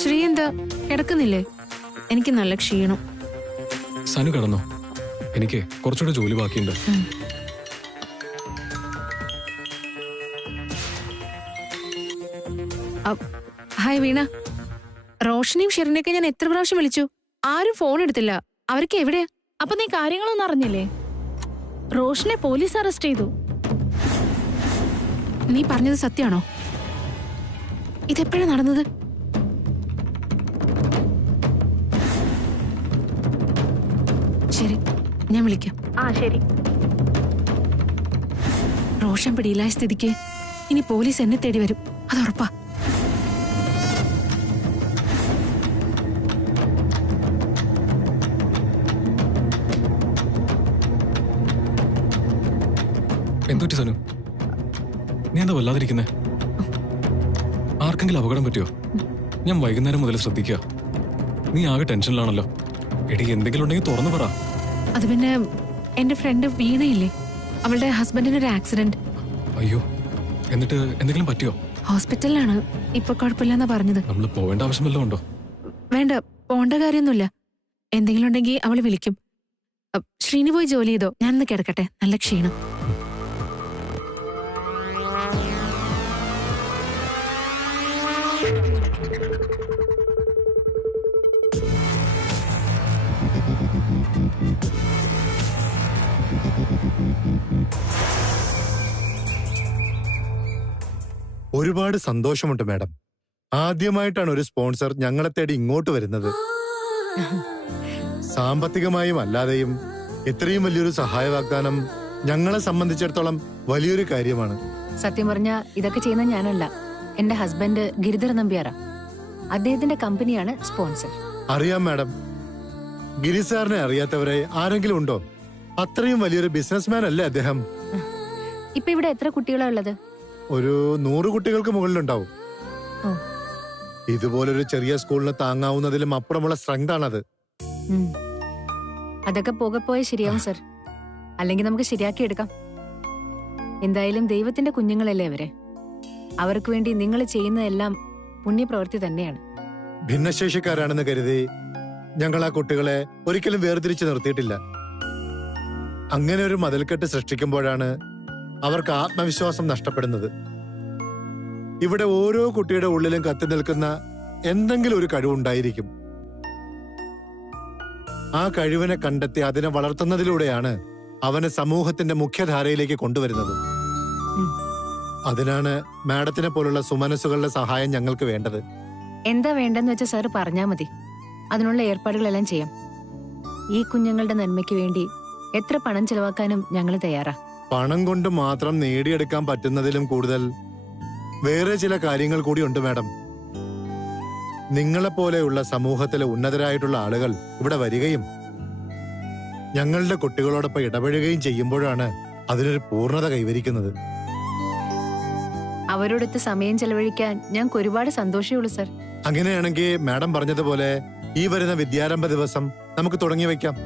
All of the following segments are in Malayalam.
ശ്രീ എന്താ കിടക്കുന്നില്ലേ? എനിക്ക് നല്ല ക്ഷീണം. സനു കിടന്നോ? എനിക്ക് കുറച്ചുകൂടെ ജോലി ബാക്കിയുണ്ട്. ഹായ് വീണ. റോഷനിയും ഷെറിനെയൊക്കെ ഞാൻ എത്ര പ്രാവശ്യം വിളിച്ചു, ആരും ഫോൺ എടുത്തില്ല. അവർക്ക് എവിടെയാ? അപ്പൊ നീ കാര്യങ്ങളൊന്നും അറിഞ്ഞില്ലേ? റോഷനെ പോലീസ് അറസ്റ്റ് ചെയ്തു. നീ പറഞ്ഞത് സത്യമാണോ? ഇതെപ്പോഴാ നടന്നത്? ശരി, ഞാൻ വിളിക്കാം. ശരി. റോഷൻ പിടിയിലായ സ്ഥിതിക്ക് ഇനി പോലീസ് എന്നെ തേടി വരും, അത് ഉറപ്പാ. എന്തുപറ്റി സനു? നീ എന്താ വല്ലാതിരിക്കുന്നേ? ആർക്കെങ്കിലും അപകടം പറ്റിയോ? ഞാൻ വൈകുന്നേരം മുതൽ ശ്രദ്ധിക്കുക. നീ ആകെ ടെൻഷനിലാണല്ലോ. എടി, എന്തെങ്കിലും ഉണ്ടെങ്കിൽ തുറന്നു പറ. അത് പിന്നെ എന്റെ ഫ്രണ്ട് വീണയില്ലേ, അവളുടെ ഹസ്ബൻഡിന് ഒരു ആക്സിഡന്റ്. അയ്യോ, എന്നിട്ട് എന്തെങ്കിലും പറ്റിയോ? ഹോസ്പിറ്റലിലാണ്, ഇപ്പൊ കുഴപ്പമില്ലെന്നാ പറഞ്ഞത്. നമ്മൾ പോവേണ്ട ആവശ്യം വല്ലതും ഉണ്ടോ? വേണ്ട, പോണ്ട കാര്യമൊന്നുമില്ല. എന്തെങ്കിലും ഉണ്ടെങ്കിൽ അവള് വിളിക്കും. ശ്രീനി പോയി ജോലി ചെയ്തോ, ഞാനൊന്ന് കിടക്കട്ടെ, നല്ല ക്ഷീണം. ഒരുപാട് സന്തോഷമുണ്ട് മാഡം. ആദ്യമായിട്ടാണ് ഒരു സ്പോൺസർ ഞങ്ങളെ തേടി ഇങ്ങോട്ട് വരുന്നത്. സാമ്പത്തികമായും അല്ലാതെയും ഇത്രയും വലിയൊരു സഹായ വാഗ്ദാനം ഞങ്ങളെ സംബന്ധിച്ചിടത്തോളം വലിയൊരു കാര്യമാണ്. സത്യം പറഞ്ഞ ഇതൊക്കെ ചെയ്യുന്ന ഞാനല്ല, എന്റെ ഹസ്ബൻഡ് ഗിരിധർ നമ്പ്യാറാ. അദ്ദേഹത്തിന്റെ കമ്പനിയാണ് സ്പോൺസർ. അറിയാം മാഡം. ഗിരി സാറിനെ അറിയാത്തവരെ ആരെങ്കിലും ഉണ്ടോ? അത്രയും വലിയൊരു ബിസിനസ്മാൻ അല്ലേ അദ്ദേഹം. ഇപ്പൊ ഇവിടെ എത്ര കുട്ടികളാ ഉള്ളത്? ഒരു 100 കുട്ടികൾക്ക് മുകളിലുണ്ടാവും. ഇതുപോലൊരു ചെറിയ സ്കൂളിന് താങ്ങാവുന്നതിലും അപ്പുറമുള്ള സ്ട്രെങ്ത് ആണത്. അതൊക്കെ പോകെ ശരിയാവും സർ. അല്ലെങ്കിൽ നമുക്ക് ശരിയാക്കി എടുക്കാം. എന്തായാലും ദൈവത്തിന്റെ കുഞ്ഞുങ്ങളല്ലേ അവര്. അവർക്ക് വേണ്ടി നിങ്ങൾ ചെയ്യുന്നതെല്ലാം പുണ്യപ്രവൃത്തി തന്നെയാണ്. ഭിന്നശേഷിക്കാരാണെന്ന് കരുതി ഞങ്ങൾ ആ കുട്ടികളെ ഒരിക്കലും വേർതിരിച്ചു നിർത്തിയിട്ടില്ല. അങ്ങനെ ഒരു മതിൽക്കെട്ട് സൃഷ്ടിക്കുമ്പോഴാണ് അവർക്ക് ആത്മവിശ്വാസം നഷ്ടപ്പെടുന്നത്. ഇവിടെ ഓരോ കുട്ടിയുടെ ഉള്ളിലും കത്തി നിൽക്കുന്ന എന്തെങ്കിലും ഒരു കഴിവുണ്ടായിരിക്കും. ആ കഴിവിനെ കണ്ടെത്തി അതിനെ വളർത്തുന്നതിലൂടെയാണ് അവനെ സമൂഹത്തിന്റെ മുഖ്യധാരയിലേക്ക് കൊണ്ടുവരുന്നത്. അതിനാണ് മാഡത്തിനെ പോലുള്ള സുമനസ്സുകളുടെ സഹായം ഞങ്ങൾക്ക് വേണ്ടത്. എന്താ വേണ്ടെന്ന് വെച്ചാൽ സാർ പറഞ്ഞാൽ മതി, അതിനുള്ള ഏർപ്പാടുകളെല്ലാം ചെയ്യാം. ഈ കുഞ്ഞുങ്ങളുടെ നന്മയ്ക്ക് വേണ്ടി എത്ര പണം ചെലവാക്കാനും ഞങ്ങൾ തയ്യാറാ. പണം കൊണ്ട് മാത്രം നേടിയെടുക്കാൻ പറ്റുന്നതിലും കൂടുതൽ വേറെ ചില കാര്യങ്ങൾ കൂടി ഉണ്ട് മാഡം. നിങ്ങളെപ്പോലെയുള്ള സമൂഹത്തിലെ ഉന്നതരായിട്ടുള്ള ആളുകൾ ഇവിടെ വരികയും ഞങ്ങളുടെ കുട്ടികളോടൊപ്പം ഇടപഴകുകയും ചെയ്യുമ്പോഴാണ് അതിനൊരു പൂർണ്ണത കൈവരിക്കുന്നത്. അവരോടൊത്ത് സമയം ചെലവഴിക്കാൻ ഞങ്ങൾക്ക് ഒരുപാട് സന്തോഷമുള്ളൂ സർ. അങ്ങനെയാണെങ്കിൽ മാഡം പറഞ്ഞതുപോലെ ഈ വരുന്ന വിദ്യാരംഭ ദിവസം നമുക്ക് തുടങ്ങി വയ്ക്കാം.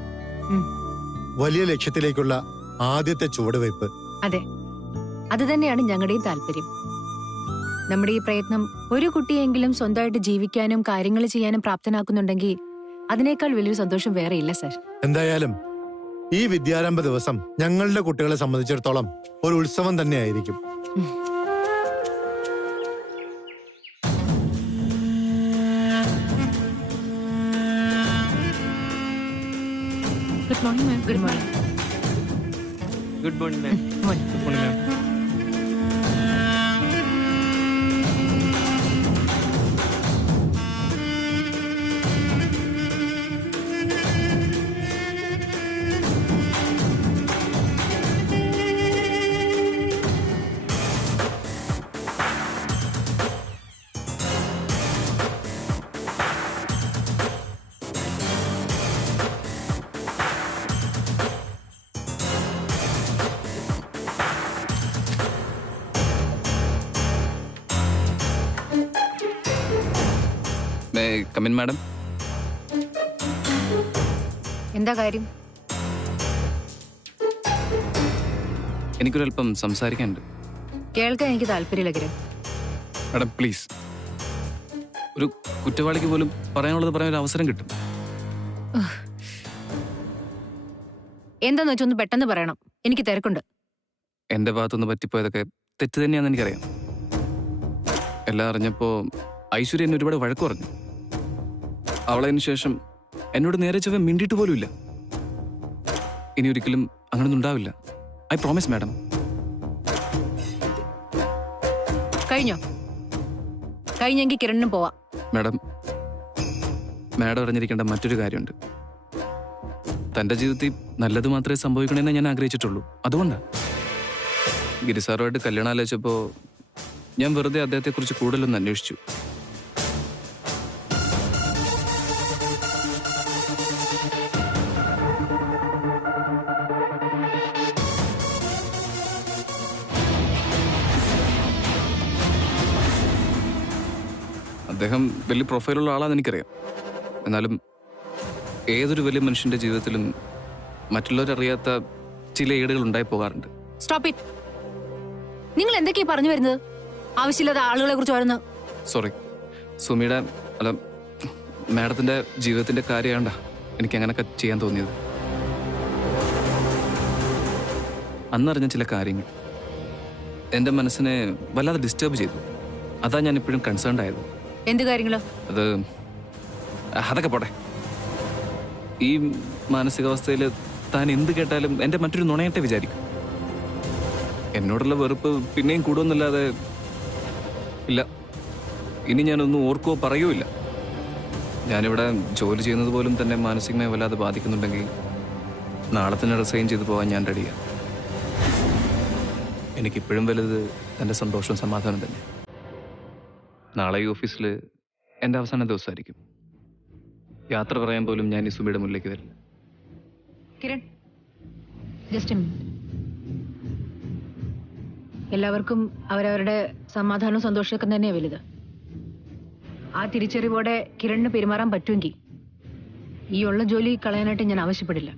വലിയ ലക്ഷ്യത്തിലേക്കുള്ള ആദ്യത്തെ ചുവടുവയ്പ്. അതെ, അത് തന്നെയാണ് ഞങ്ങളുടെയും താല്പര്യം. നമ്മുടെ ഈ പ്രയത്നം ഒരു കുട്ടിയെങ്കിലും സ്വന്തമായിട്ട് ജീവിക്കാനും കാര്യങ്ങൾ ചെയ്യാനും പ്രാപ്തനാക്കുന്നുണ്ടെങ്കിൽ അതിനേക്കാൾ വലിയൊരു സന്തോഷം വേറെ ഇല്ല സർ. എന്തായാലും ഈ വിദ്യാരംഭ ദിവസം ഞങ്ങളുടെ കുട്ടികളെ സംബന്ധിച്ചിടത്തോളം ഒരു ഉത്സവം തന്നെയായിരിക്കും. Good morning ma'am. Good morning. Good morning ma'am. Morning. Morning ma'am. Come in, madam. എന്താ കാര്യം? എനിക്കൊരല്പം സംസാരിക്കാനുണ്ട്. കേൾക്കാൻ എനിക്ക് താല്പര്യമില്ല കിരൺ. മാഡം പ്ലീസ്, ഒരു കുറ്റവാളിക്ക് പോലും പറയാനുള്ളത് പറയാൻ ഒരു അവസരം കിട്ടും. എന്താന്ന് വെച്ചൊന്ന് പെട്ടെന്ന് പറയണം, എനിക്ക് തിരക്കുണ്ട്. എൻ്റെ ഭാഗത്തുനിന്ന് പറ്റിപ്പോയതൊക്കെ തെറ്റ് തന്നെയാണെന്ന് എനിക്കറിയാം. എല്ലാം അറിഞ്ഞപ്പോൾ ഐശ്വര്യ എന്നെ ഒരുപാട് വഴക്ക് പറഞ്ഞു. അവളതിന് ശേഷം എന്നോട് നേരെ ചൊവ്വേ മിണ്ടിയിട്ട് പോലുമില്ല. ഇനി ഒരിക്കലും അങ്ങനൊന്നും ഉണ്ടാവില്ല. I promise madam. കഴിഞ്ഞോ? കഴിഞ്ഞെങ്കിൽ കിരണിനും പോവാം. മാഡം അറിഞ്ഞിരിക്കേണ്ട മറ്റൊരു കാര്യമുണ്ട്. തൻ്റെ ജീവിതത്തിൽ നല്ലത് മാത്രമേ സംഭവിക്കണമെന്ന് ഞാൻ ആഗ്രഹിച്ചിട്ടുള്ളൂ. അതുകൊണ്ടാണ് ഗിരിസാറുമായിട്ട് കല്യാണം ആലോചിച്ചപ്പോൾ ഞാൻ വെറുതെ അദ്ദേഹത്തെക്കുറിച്ച് കൂടുതലൊന്ന് അന്വേഷിച്ചു. അദ്ദേഹം വലിയ പ്രൊഫൈലുള്ള ആളാണെന്ന് എനിക്കറിയാം. എന്നാലും ഏതൊരു വലിയ മനുഷ്യൻ്റെ ജീവിതത്തിലും മറ്റുള്ളവരറിയാത്ത ചില ഏടുകൾ ഉണ്ടായി പോകാറുണ്ട്. Stop it. നിങ്ങൾ എന്തൊക്കെയാ പറഞ്ഞു വരുന്നത്? ആവശ്യമില്ലാത്ത ആളുകളെ കുറിച്ച് പറയുന്നത്. സോറി, സുമിയുടെ അല്ല മാഡത്തിൻ്റെ ജീവിതത്തിൻ്റെ കാര്യമാണ്ട എനിക്ക് അങ്ങനെയൊക്കെ ചെയ്യാൻ തോന്നിയത്. അന്നറിഞ്ഞ ചില കാര്യങ്ങൾ എൻ്റെ മനസ്സിനെ വല്ലാതെ ഡിസ്റ്റർബ് ചെയ്തു. അതാ ഞാൻ ഇപ്പോഴും കൺസേൺഡ് ആയത്. എന്ത് കാര്യങ്ങളോ? അതൊക്കെ പോട്ടെ. ഈ മാനസികാവസ്ഥയിൽ താൻ എന്ത് കേട്ടാലും എൻ്റെ മറ്റൊരു നുണയട്ടെ വിചാരിക്കും. എന്നോടുള്ള വെറുപ്പ് പിന്നെയും കൂടുമെന്നല്ലാതെ ഇല്ല. ഇനി ഞാനൊന്നും ഓർക്കുകയോ പറയുകയില്ല. ഞാനിവിടെ ജോലി ചെയ്യുന്നത് പോലും തന്നെ മാനസികമായി വല്ലാതെ ബാധിക്കുന്നുണ്ടെങ്കിൽ നാളെ തന്നെ റിസൈൻ ചെയ്തു പോകാൻ ഞാൻ റെഡിയാണ്. എനിക്കിപ്പോഴും വലുത് എൻ്റെ സന്തോഷവും സമാധാനം തന്നെ. നാളെ ഈ ഓഫീസിൽ എൻ്റെ അവസാന ദിവസമായിരിക്കും. യാത്ര പറയാൻ പോലും ഞാൻ ഈ സുമിയുടെ മുന്നിലേക്ക് വരില്ല. Kiran, just a minute. എല്ലാവർക്കും അവരവരുടെ സമാധാനവും സന്തോഷമൊക്കെ തന്നെയാണ് വലുത്. ആ തിരിച്ചറിവോടെ കിരണിന് പെരുമാറാൻ പറ്റുമെങ്കിൽ ഈ ഉള്ള ജോലി കളയാനായിട്ട് ഞാൻ ആവശ്യപ്പെടില്ല.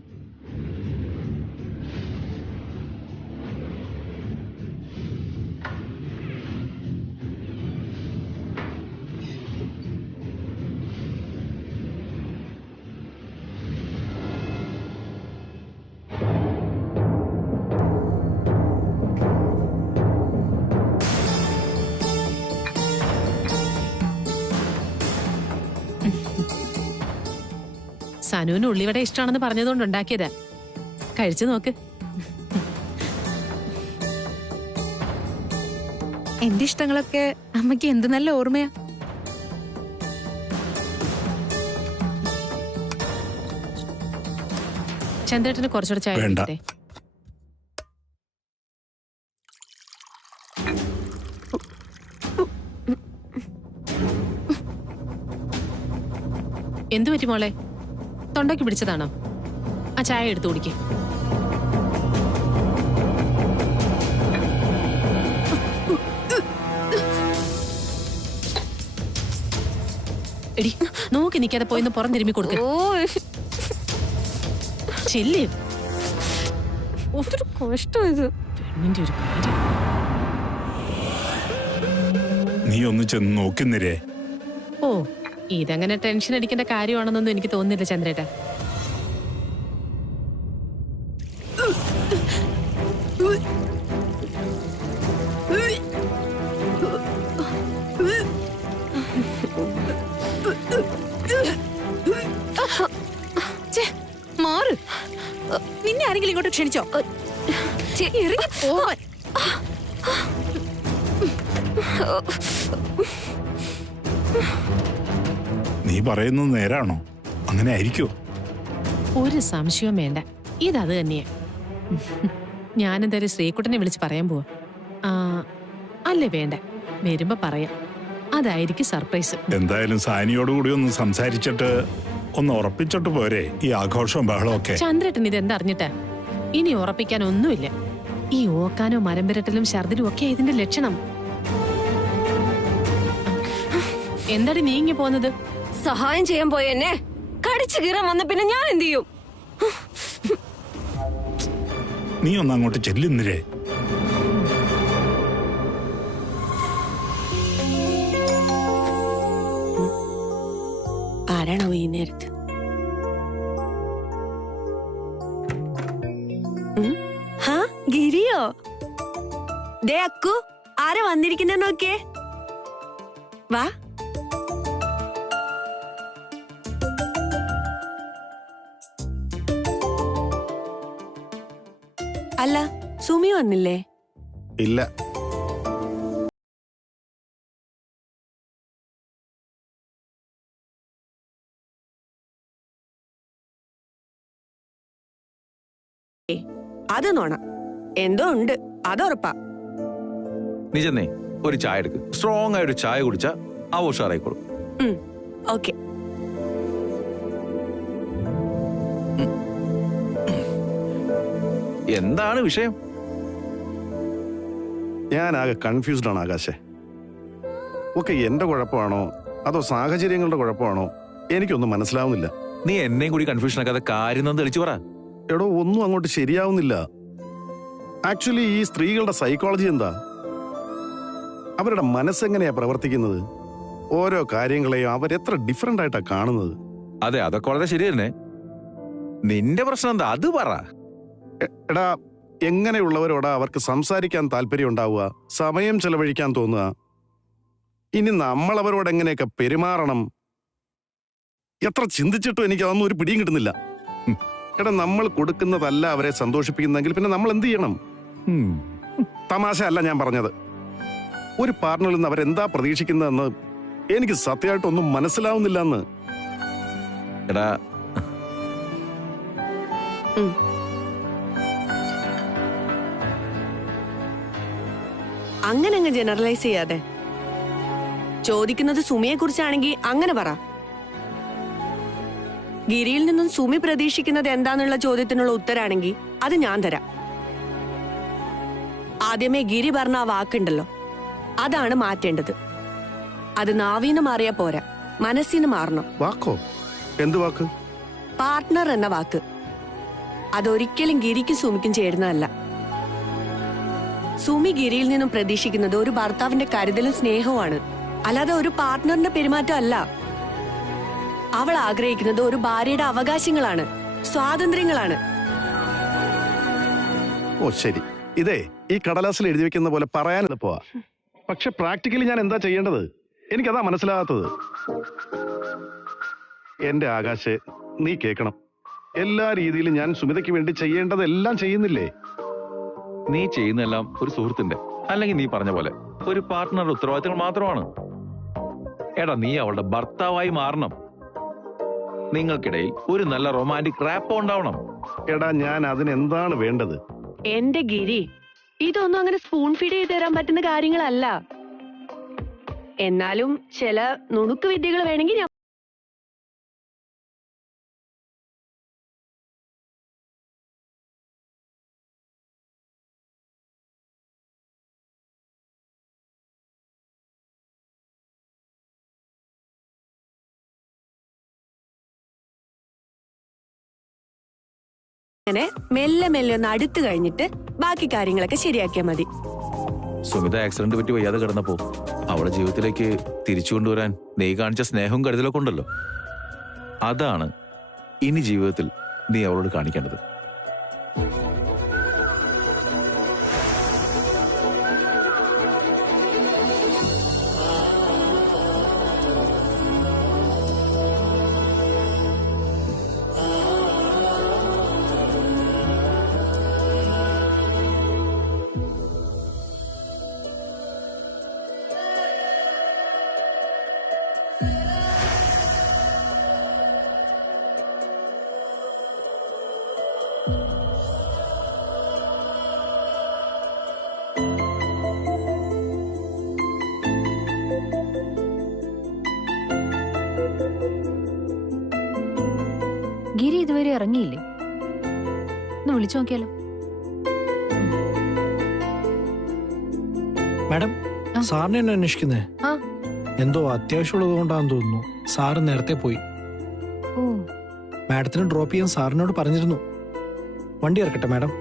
സനുവിന് ഉള്ളിവട ഇഷ്ടമാണെന്ന് പറഞ്ഞതുകൊണ്ട് ഉണ്ടാക്കിയതാ. കഴിച്ചു നോക്ക്. എന്റെ ഇഷ്ടങ്ങളൊക്കെ അമ്മയ്ക്ക് എന്ത് നല്ല ഓർമ്മയാ. ചന്ദ്രേട്ടന് കുറച്ചുകൂടെ ചായ വേണ്ട. കുടിക്കട്ടെ? എന്തു പറ്റി മോളെ? തൊണ്ടയ്ക്ക് പിടിച്ചതാണോ? ആ ചായ എടുത്തു കുടിക്കേ. എടി നോക്കി നിൽക്കാതെ പോയിന്ന് പുറം തിരുമ്മി കൊടുക്ക. ചെല്ലേ ഒരു കഷ്ടം ഇത്. പെണ്ണിന്റെ ഒരു കാര്യം. നീ ഒന്ന് ചെന്ന് നോക്കുന്നിരേ. ഓ, ഇതങ്ങനെ ടെൻഷൻ അടിക്കേണ്ട കാര്യമാണെന്നൊന്നും എനിക്ക് തോന്നുന്നില്ല ചന്ദ്രേട്ടാ. മാറ്. നിന്നെ ആരെങ്കിലും ഇങ്ങോട്ട് ക്ഷണിച്ചോ? ഇറങ്ങി പോവാൻ. നീ പറയുന്നത് നേരാണോ? അങ്ങനെ ആയിരിക്കോ? ഒരു സംശയവും വേണ്ട, ഇതത് തന്നെയാ. ഞാനെന്തായാലും ശ്രീകുട്ടനെ വിളിച്ച് പറയാൻ പോവാ. അല്ലേ വേണ്ട, വരുമ്പോ പറയാം. അതായിരിക്കും സർപ്രൈസ്. എന്തായാലും സാനിയോടുകൂടി ഒന്ന് സംസാരിച്ചിട്ട് ഒന്ന് ഉറപ്പിച്ചിട്ട് പോരെ ഈ ആഘോഷവും ബഹളവും ഒക്കെ. ചന്ദ്രേട്ടൻ ഇതെന്താ അറിഞ്ഞിട്ടാ? ഇനി ഉറപ്പിക്കാൻ ഒന്നുമില്ല. ഈ ഓക്കാനോ മരം പുരട്ടലും ഛർദിലും ഒക്കെ ഇതിന്റെ ലക്ഷണം. എന്താടി നീങ്ങി പോന്നത്? സഹായം ചെയ്യാൻ പോയ എന്നെ കടിച്ചു കീറാൻ വന്ന പിന്നെ ഞാൻ എന്ത് ചെയ്യും? നീ ഒന്ന് അങ്ങോട്ട് ചെല്ലുന്നിരേ. ഇതാരാണോ ഈ നേരത്ത്? ഗിരിയോ? ദേ അക്കു, ആരാ വന്നിരിക്കുന്ന നോക്കിയേ. വാ. അല്ല, സുമി വന്നില്ലേ? ഇല്ല. അത് നോണ എന്തോ ഉണ്ട്, അതുറപ്പാ. നീ ചെന്നേ ഒരു ചായ എടുക്ക്. സ്ട്രോങ് ആയ ഒരു ചായ കുടിച്ചാ ആ ഉഷാറായിക്കോളും. ഓക്കെ. എന്താണ് വിഷയം? ഞാനാകെ കൺഫ്യൂസ്ഡ് ആണ് ആകാശേ. ഒക്കെ എന്റെ കുഴപ്പമാണോ അതോ സാഹചര്യങ്ങളുടെ കുഴപ്പമാണോ എനിക്കൊന്നും മനസ്സിലാവുന്നില്ല. നീ എന്നെയും കൂടി കൺഫ്യൂഷൻ ആക്കാതെ കാര്യം തെളിച്ചു പറ. എടോ, ഒന്നും അങ്ങോട്ട് ശരിയാവുന്നില്ല. ആക്ച്വലി ഈ സ്ത്രീകളുടെ സൈക്കോളജി എന്താ? അവരുടെ മനസ്സെങ്ങനെയാ പ്രവർത്തിക്കുന്നത്? ഓരോ കാര്യങ്ങളെയും അവരെത്ര ഡിഫറെന്റ് ആയിട്ടാ കാണുന്നത്. അതെ, അതൊക്കെ വളരെ ശരി തന്നെ. നിന്റെ പ്രശ്നം എന്താ അത് പറ. എടാ, എങ്ങനെയുള്ളവരോടാ അവർക്ക് സംസാരിക്കാൻ താല്പര്യം ഉണ്ടാവുക, സമയം ചെലവഴിക്കാൻ തോന്നുക? ഇനി നമ്മൾ അവരോട് എങ്ങനെയൊക്കെ പെരുമാറണം? എത്ര ചിന്തിച്ചിട്ടും എനിക്ക് അതൊന്നും ഒരു പിടിയും കിട്ടുന്നില്ല. എടാ, നമ്മൾ കൊടുക്കുന്നതല്ല അവരെ സന്തോഷിപ്പിക്കുന്നെങ്കിൽ പിന്നെ നമ്മൾ എന്ത് ചെയ്യണം? തമാശ അല്ല ഞാൻ പറഞ്ഞത്. ഒരു പാർട്ണറിൽ നിന്ന് അവരെന്താ പ്രതീക്ഷിക്കുന്നതെന്ന് എനിക്ക് സത്യമായിട്ടൊന്നും മനസ്സിലാവുന്നില്ല എന്ന്. എടാ, അങ്ങനെ അങ്ങ് ജനറലൈസ് ചെയ്യാതെ. ചോദിക്കുന്നത് സുമിയെ കുറിച്ചാണെങ്കിൽ അങ്ങനെ പറ. ഗിരിയിൽ നിന്നും സുമി പ്രതീക്ഷിക്കുന്നത് എന്താന്നുള്ള ചോദ്യത്തിനുള്ള ഉത്തരാണെങ്കിൽ അത് ഞാൻ തരാം. ആദ്യമേ ഗിരി പറഞ്ഞ ആ വാക്കുണ്ടല്ലോ, അതാണ് മാറ്റേണ്ടത്. അത് നാവീന്ന് മാറിയാ പോരാ, മനസ്സിന് മാറണം. വാക്കോ? എന്ത് വാക്ക്? പാർട്ട്ണർ എന്ന വാക്ക്. അതൊരിക്കലും ഗിരിക്കും സുമിക്കും ചേരുന്നതല്ല. സുമി ഗിരിയിൽ നിന്നും പ്രതീക്ഷിക്കുന്നത് ഒരു ഭർത്താവിന്റെ കരുതലും സ്നേഹവുമാണ്, അല്ലാതെ ഒരു പാർട്ട്ണറിന്റെ പെരുമാറ്റം അല്ല. അവൾ ആഗ്രഹിക്കുന്നത് ഒരു ഭാര്യയുടെ അവകാശങ്ങളാണ്, സ്വാതന്ത്ര്യങ്ങളാണ്. ഓ ശരി, ഇതേ ഈ കടലാസിൽ എഴുതി വെക്കുന്ന പോലെ പറയാൻ എളുപ്പമാ. പക്ഷെ പ്രാക്ടിക്കലി ഞാൻ എന്താ ചെയ്യേണ്ടത്? എനിക്കതാ മനസ്സിലാകാത്തത്. എന്റെ ആകാശേ, നീ കേൾക്കണം. എല്ലാ രീതിയിലും ഞാൻ സുമിതയ്ക്ക് വേണ്ടി ചെയ്യേണ്ടതെല്ലാം ചെയ്യുന്നില്ലേ? നീ ചെയ്യുന്നതെല്ലാം ഒരു സുഹൃത്തിന്റെ, അല്ലെങ്കിൽ നീ പറഞ്ഞ പോലെ ഒരു പാർട്ട്ണറുടെ ഉത്തരവാദിത്തങ്ങൾ മാത്രമാണ്. എടാ, നീ അവളുടെ ഭർത്താവായി മാറണം. നിങ്ങൾക്കിടയിൽ ഒരു നല്ല റൊമാൻറ്റിക് റാപ്പ് ഉണ്ടാവണം. എടാ, ഞാൻ അതിനെന്താണ് വേണ്ടത്? എന്റെ ഗിരി, ഇതൊന്നും അങ്ങനെ സ്പൂൺ ഫീഡ് ചെയ്ത് തരാൻ പറ്റുന്ന കാര്യങ്ങളല്ല. എന്നാലും ചില നുണുക്ക് വിദ്യകൾ വേണമെങ്കിൽ ഞാൻ മെല്ലെ മെല്ലെ ഒന്ന് അടുത്ത് കഴിഞ്ഞിട്ട് ബാക്കി കാര്യങ്ങളൊക്കെ ശരിയാക്കിയാൽ മതി. സുമിത ആക്സിഡന്റ് പറ്റി വയ്യാതെ കിടന്നപ്പോ അവളുടെ ജീവിതത്തിലേക്ക് തിരിച്ചു കൊണ്ടുവരാൻ നീ കാണിച്ച സ്നേഹവും കരുതലൊക്കെ ഉണ്ടല്ലോ, അതാണ് ഇനി ജീവിതത്തിൽ നീ അവളോട് കാണിക്കേണ്ടത്. ഗിരി ഇതുവരെ ഇറങ്ങിയില്ലേ? ഒന്ന് വിളിച്ചു നോക്കിയാലോ? മാഡം, സാറിനെ എന്നെ അന്വേഷിക്കുന്നേ? എന്തോ അത്യാവശ്യമുള്ളത് കൊണ്ടാന്ന് തോന്നുന്നു. സാറ് നേരത്തെ പോയി. മാഡത്തിന് ഡ്രോപ്പ് ചെയ്യാൻ സാറിനോട് പറഞ്ഞിരുന്നു. വണ്ടി ഇറക്കട്ടെ മാഡം?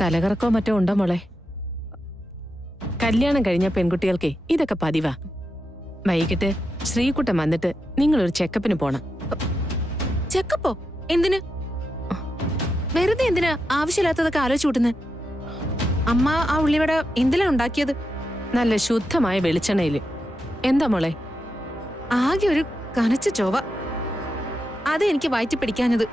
തലകറക്കോ മറ്റോ ഉണ്ടോ മോളെ? കല്യാണം കഴിഞ്ഞ പെൺകുട്ടികൾക്ക് ഇതൊക്കെ പതിവാ. വൈകിട്ട് ശ്രീകുട്ടൻ വന്നിട്ട് നിങ്ങളൊരു ചെക്കപ്പിന് പോണം. ചെക്കപ്പോ? എന്തിന്? വെറുതെ എന്തിനാ ആവശ്യമില്ലാത്തതൊക്കെ ആലോചിച്ചു കൂട്ടുന്നത്? അമ്മ ആ ഉള്ളിവട എന്തിനാ ഉണ്ടാക്കിയത്? നല്ല ശുദ്ധമായ വെളിച്ചെണ്ണയില്. എന്താ മോളെ? ആകെ ഒരു കനച്ച ചൊവ. അത് എനിക്ക് വയറ്റി പിടിക്കാഞ്ഞത്.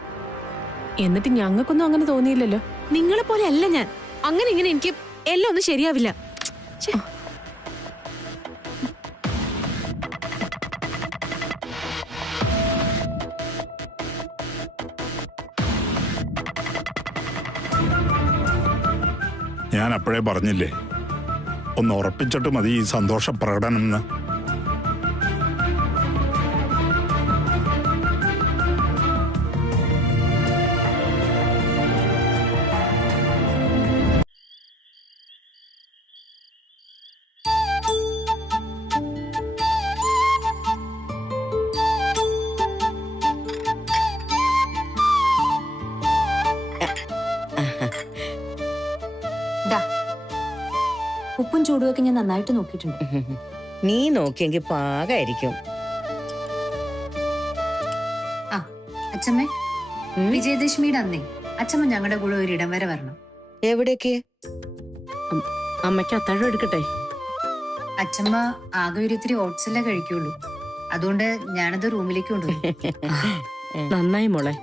എന്നിട്ട് ഞങ്ങൾക്കൊന്നും അങ്ങനെ തോന്നിയില്ലല്ലോ. നിങ്ങളെ പോലെ അല്ല ഞാൻ. അങ്ങനെ ഇങ്ങനെ എനിക്ക് എല്ലാം ഒന്നും ശരിയാവില്ല. ഞാൻ അപ്പോഴേ പറഞ്ഞില്ലേ, ഒന്ന് ഉറപ്പിച്ചിട്ട് മതി ഈ സന്തോഷ പ്രകടനം എന്ന്. ഉപ്പും ചൂടുമൊക്കെ ഞാൻ നന്നായിട്ട് നോക്കിയിട്ടുണ്ട്. നീ നോക്കിയെങ്കിൽ പാകായിരിക്കും. ആ അച്ഛമ്മേ, വിജയദശമിയുടെ അന്നേ അച്ഛമ്മ ഞങ്ങളുടെ കൂടെ ഒരിടം വരെ വരണം. എവിടേക്ക്? അമ്മയ്ക്ക് അത്താഴം എടുക്കട്ടെ? അച്ഛമ്മ ആകെ ഒരു ഇത്തിരി ഓട്സല്ലേ കഴിക്കുള്ളൂ. അതുകൊണ്ട് ഞാനത് റൂമിലേക്ക് കൊണ്ടുപോയി. നന്നായി മോളെ.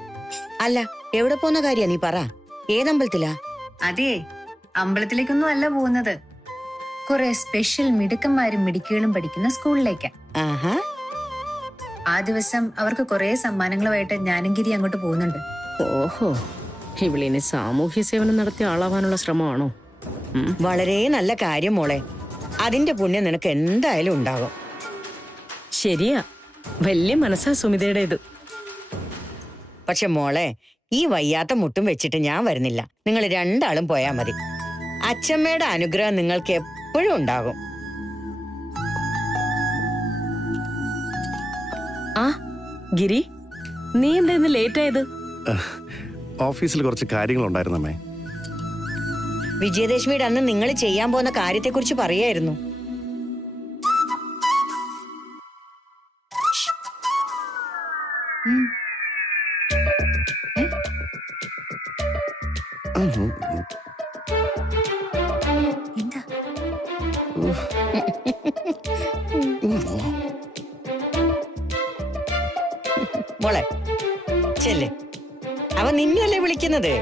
അല്ല, എവിടെ പോന്ന കാര്യ നീ പറ. ഏതമ്പലത്തിലാ? അതെ, അമ്പലത്തിലേക്കൊന്നും അല്ല പോകുന്നത്. കുറെ സ്പെഷ്യൽ മിടുക്കന്മാരും മിടുക്കികളും പഠിക്കുന്ന സ്കൂളിലേക്കാ. ആ ദിവസം അവർക്ക് കുറെ സമ്മാനങ്ങളുമായിട്ട് ഞാനും ഗിരി അങ്ങോട്ട് പോകുന്നുണ്ട്. ഓഹോ, ഇവളിനി സാമൂഹ്യ സേവനം നടത്തിയ ആളാവാനുള്ള ശ്രമമാണോ? വളരെ നല്ല കാര്യം മോളെ. അതിന്റെ പുണ്യം നിനക്ക് എന്തായാലും ഉണ്ടാകും. ശരിയാ, വലിയ മനസ്സാ സുമിതയുടെ ഇത്. പക്ഷെ മോളെ, ഈ വയ്യാത്ത മുട്ടും വെച്ചിട്ട് ഞാൻ വരുന്നില്ല. നിങ്ങൾ രണ്ടാളും പോയാ മതി. അച്ഛമ്മയുടെ അനുഗ്രഹം നിങ്ങൾക്ക് എപ്പോഴും ഉണ്ടാകും. ആ ഗിരി, നീ എന്താ ഇന്ന് ലേറ്റ് ആയത്? ഓഫീസിൽ കുറച്ച് കാര്യങ്ങളുണ്ടായിരുന്നമ്മേ. വിജയദശമിയുടെ അന്ന് നിങ്ങൾ ചെയ്യാൻ പോകുന്ന കാര്യത്തെക്കുറിച്ച് പറയായിരുന്നു. മോളെ ചെല്ലേ, അവൻ നിന്നെയല്ലേ വിളിക്കുന്നത്?